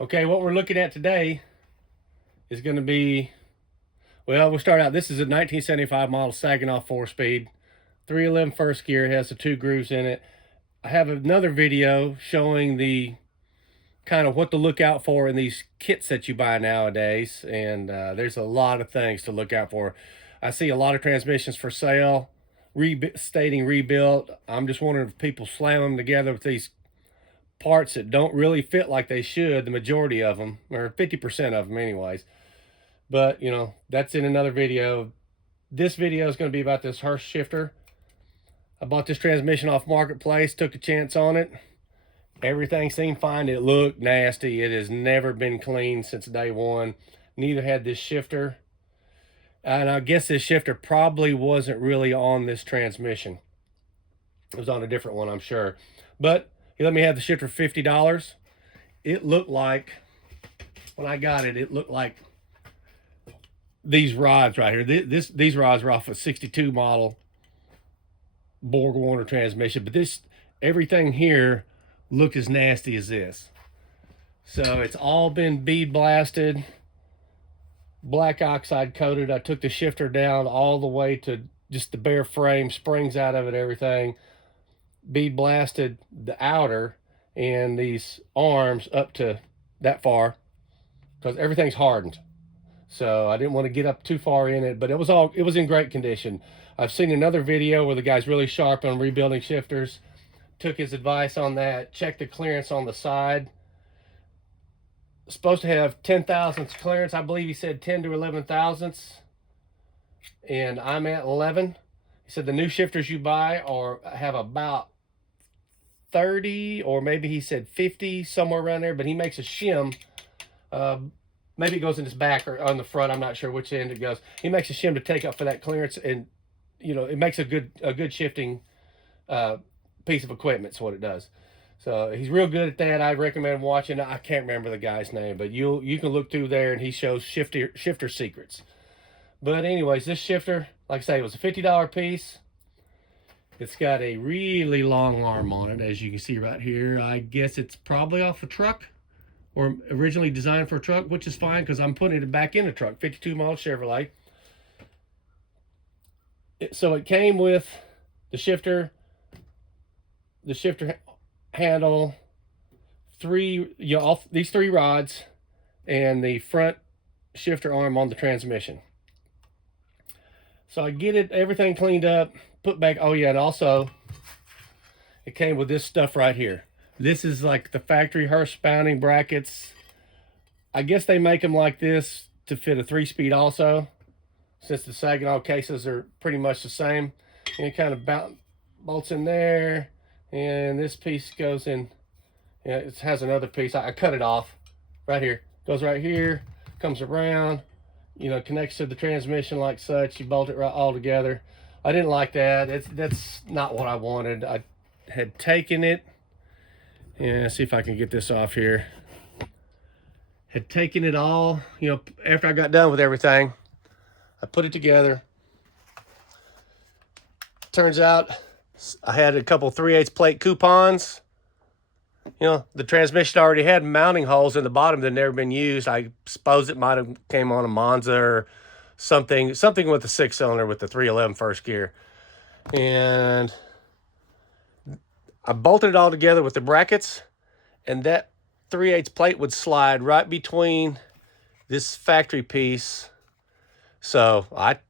Okay, what we're looking at today is going to be, well, we'll start out. This is a 1975 model Saginaw 4-speed, 311 first gear. It has the two grooves in it. I have another video showing the kind of what to look out for in these kits that you buy nowadays, and there's a lot of things to look out for. I see a lot of transmissions for sale, stating rebuilt. I'm just wondering if people slam them together with these parts that don't really fit like they should, the majority of them, or 50% of them anyways. But you know, that's in another video. This video is going to be about this Hurst shifter. I bought this transmission off Marketplace, took a chance on it. Everything seemed fine. It looked nasty. It has never been cleaned since day one. Neither had this shifter. And I guess this shifter probably wasn't really on this transmission. It was on a different one, I'm sure. But he let me have the shifter for $50. It looked like, when I got it, it looked like these rods right here. These rods are off a 62 model Borg Warner transmission. But everything here looked as nasty as this. So it's all been bead blasted, black oxide coated. I took the shifter down all the way to just the bare frame, springs out of it, everything. Bead blasted the outer and these arms up to that far because everything's hardened. So I didn't want to get up too far in it, but it was in great condition. I've seen another video where the guy's really sharp on rebuilding shifters. Took his advice on that. Checked the clearance on the side. Supposed to have 10 thousandths clearance. I believe he said 10 to 11 thousandths. And I'm at 11. He said the new shifters you buy have about 30, or maybe he said 50, somewhere around there. But he makes a shim. Maybe it goes in his back or on the front. I'm not sure which end it goes. He makes a shim to take up for that clearance, and you know, it makes a good shifting piece of equipment. Is what it does. So he's real good at that. I recommend watching. I can't remember the guy's name, but you can look through there and he shows shifter secrets. But anyways, this shifter, like I say, it was a $50 piece. It's got a really long arm on it, as you can see right here. I guess it's probably off a truck, or originally designed for a truck, which is fine because I'm putting it back in a truck, 52 model Chevrolet. So it came with the shifter handle, these three rods, and the front shifter arm on the transmission. So I get everything cleaned up, put back. Oh yeah, and also it came with this stuff right here. This is like the factory Hurst mounting brackets. I guess they make them like this to fit a 3-speed also, since the Saginaw cases are pretty much the same. And it kind of bolts in there, and this piece goes in. Yeah, it has another piece. I cut it off right here. Goes right here, comes around, you know, connects to the transmission like such. You bolt it right all together. I didn't like that. That's not what I wanted. I had taken it, and see if I can get this off here. Had taken it all, you know, after I got done with everything, I put it together. Turns out I had a couple 3/8 plate coupons. You know, the transmission already had mounting holes in the bottom that had never been used. I suppose it might have came on a Monza or something with a 6-cylinder with the 311 first gear. And I bolted it all together with the brackets, and that 3/8 plate would slide right between this factory piece. So I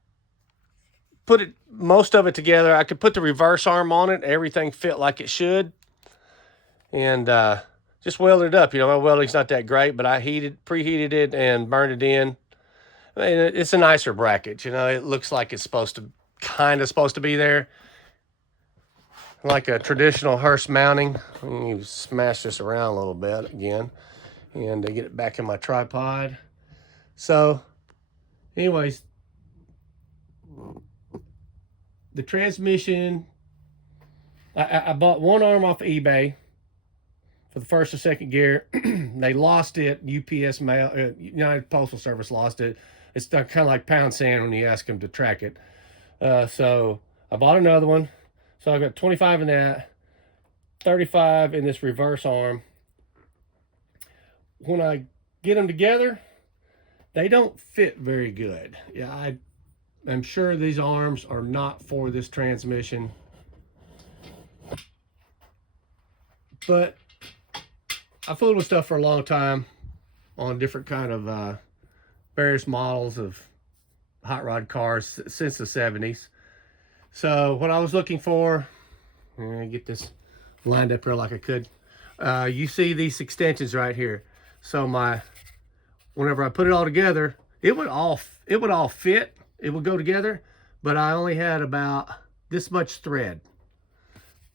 put most of it together. I could put the reverse arm on it. Everything fit like it should. And just welded it up. You know, my welding's not that great, but I preheated it and burned it in. I mean, it's a nicer bracket. You know, it looks like it's kind of supposed to be there. Like a traditional Hurst mounting. You smash this around a little bit again, and get it back in my tripod. So, anyways, the transmission, I bought one arm off of eBay for the first or second gear. They lost it. UPS mail, United Postal Service lost it. It's kind of like pound sand when you ask them to track it. So I bought another one. So I've got 25 in that, 35 in this reverse arm. when I get them together, they don't fit very good. Yeah, I'm sure these arms are not for this transmission, but I fooled with stuff for a long time on different kind of various models of hot rod cars since the 70s. So what I was looking for, get this lined up here like I could. You see these extensions right here. So whenever I put it all together, it would all fit. It would go together, but I only had about this much thread.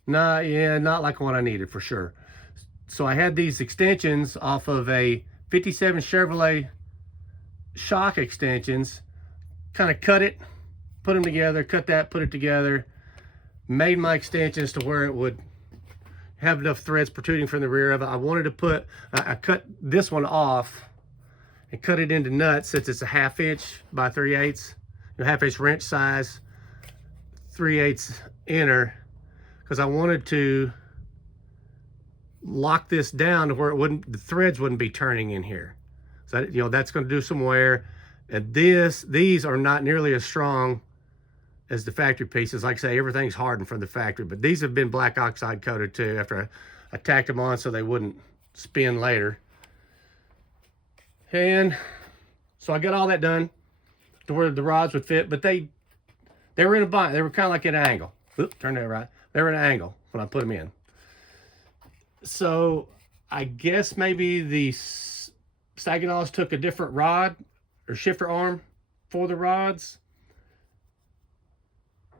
Not like what I needed for sure. So I had these extensions off of a 57 Chevrolet shock extensions, kind of cut it, put them together, cut that, put it together, made my extensions to where it would have enough threads protruding from the rear of it. I wanted to put, I cut this one off and cut it into nuts since it's a 1/2 inch by 3/8, 1/2 inch wrench size, 3/8 inner, because I wanted to lock this down to where the threads wouldn't be turning in here. So that's going to do some wear. And these are not nearly as strong as the factory pieces. Like I say, everything's hardened from the factory, but these have been black oxide coated too after I tacked them on so they wouldn't spin later. And so I got all that done to where the rods would fit, but they were in a bind. They were kind of like at an angle. Oop, turn that right. They were at an angle when I put them in. So I guess maybe the Saginaws took a different rod or shifter arm for the rods.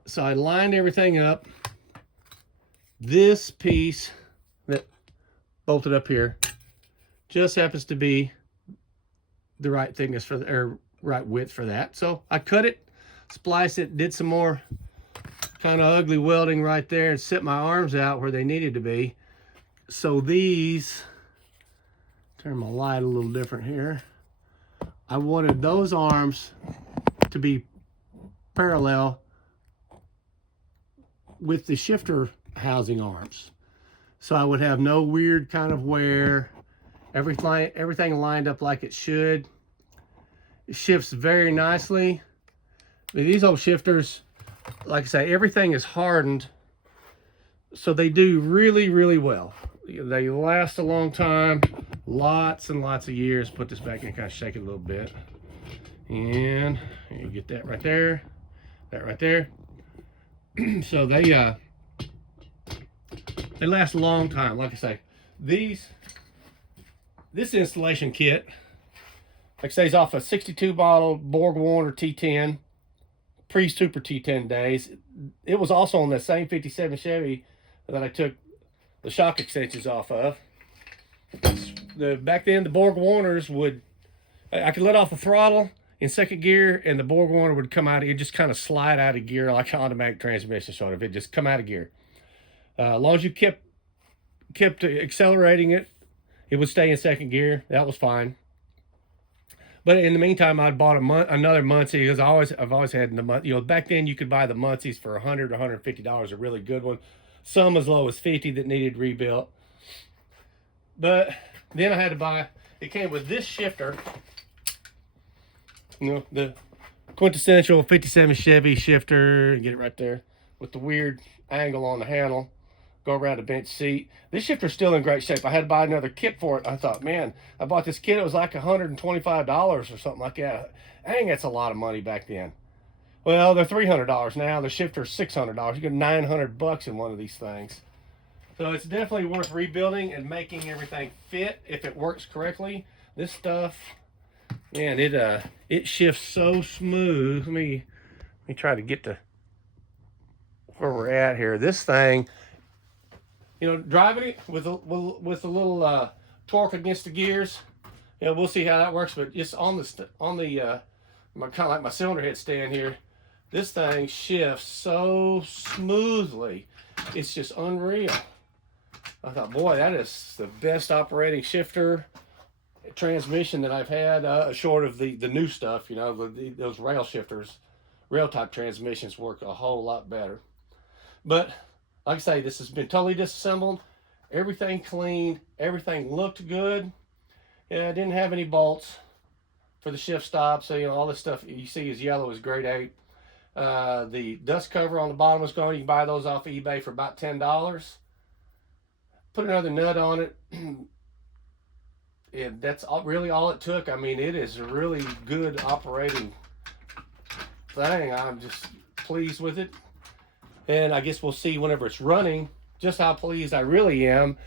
So I lined everything up. This piece that bolted up here just happens to be the right thickness or right width for that. So I cut it, spliced it, did some more kind of ugly welding right there and set my arms out where they needed to be. So these, turn my light a little different here. I wanted those arms to be parallel with the shifter housing arms. So I would have no weird kind of wear. Everything lined up like it should. It shifts very nicely. But these old shifters, like I say, everything is hardened, so they do really, really well. They last a long time, lots and lots of years. Put this back in, kind of shake it a little bit. And you get that right there, that right there. So they last a long time. Like I say, this installation kit, like I say, is off a 62 bottle Borg Warner T10, pre-Super T10 days. It was also on that same 57 Chevy that I took the shock extensions off of. Back then, the Borg Warners I could let off the throttle in second gear, and the Borg Warner would come out. It just kind of slide out of gear like an automatic transmission, sort of. It just come out of gear. As long as you kept accelerating it, it would stay in second gear. That was fine. But in the meantime, I'd bought another Muncie, because I've always had the back then you could buy the Muncies for $100 or $150, a really good one. Some as low as $50 that needed rebuilt. But then I had to buy. It came with this shifter. The quintessential 57 Chevy shifter. Get it right there with the weird angle on the handle. Go around a bench seat. This shifter's still in great shape. I had to buy another kit for it. I thought, man, I bought this kit. It was like $125 or something like that. Dang, that's a lot of money back then. Well, they're $300 now. The shifter's $600. You get $900 in one of these things. So it's definitely worth rebuilding and making everything fit if it works correctly. This stuff, man, it shifts so smooth. Let me try to get to where we're at here. This thing, driving it with a little torque against the gears, we'll see how that works. But just on the kind of like my cylinder head stand here, this thing shifts so smoothly. It's just unreal. I thought, boy, that is the best operating shifter transmission that I've had, short of the new stuff. Those rail shifters, rail type transmissions work a whole lot better. But like I say, this has been totally disassembled. Everything clean. Everything looked good. Yeah, I didn't have any bolts for the shift stop, so you know all this stuff you see is yellow is grade 8. The dust cover on the bottom is gone. You can buy those off eBay for about $10. Put another nut on it. And that's really all it took. I mean, it is a really good operating thing. I'm just pleased with it. And I guess we'll see whenever it's running just how pleased I really am.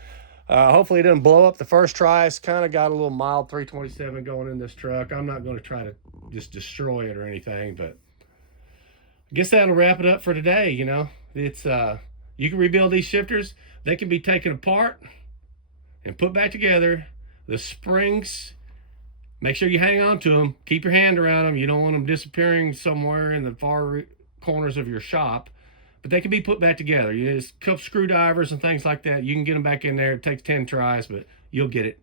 Hopefully it didn't blow up the first try. It's kind of got a little mild 327 going in this truck. I'm not going to try to just destroy it or anything, but I guess that'll wrap it up for today. You know, it's you can rebuild these shifters. They can be taken apart and put back together. The springs, make sure you hang on to them. Keep your hand around them. You don't want them disappearing somewhere in the far corners of your shop. But they can be put back together. You just a couple screwdrivers and things like that. You can get them back in there. It takes 10 tries, but you'll get it.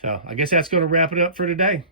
So I guess that's going to wrap it up for today.